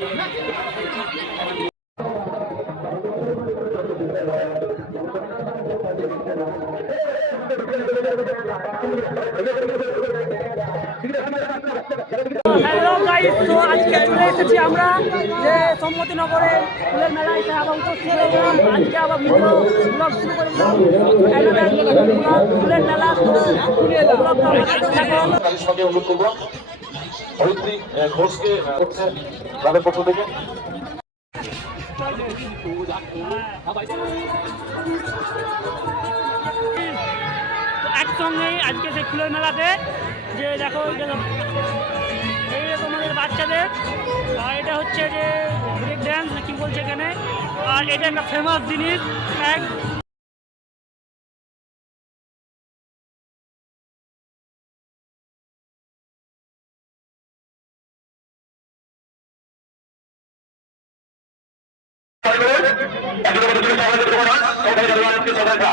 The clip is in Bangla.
হ্যালো গাইস, তো আজকে চলে এসেছি আমরা যে সম্মতিনগরে ফুলের মেলায় আবার উপস্থিত হলাম। আজকে আবার ভিডিও ব্লগ শুরু করে দিলাম। ফুলের মেলা কারিশমাকে অনুরোধ করবো অরিত্রী ঘোষকে হচ্ছে তাদের পক্ষ থেকে। একসঙ্গেই আজকে সেই ফুলের মেলাতে যে দেখো এই তোমাদের বাচ্চাদের এটা হচ্ছে যে ব্রেক ড্যান্স কি বলছে এখানে, আর এটা একটা ফেমাস জিনিস। এক টাকা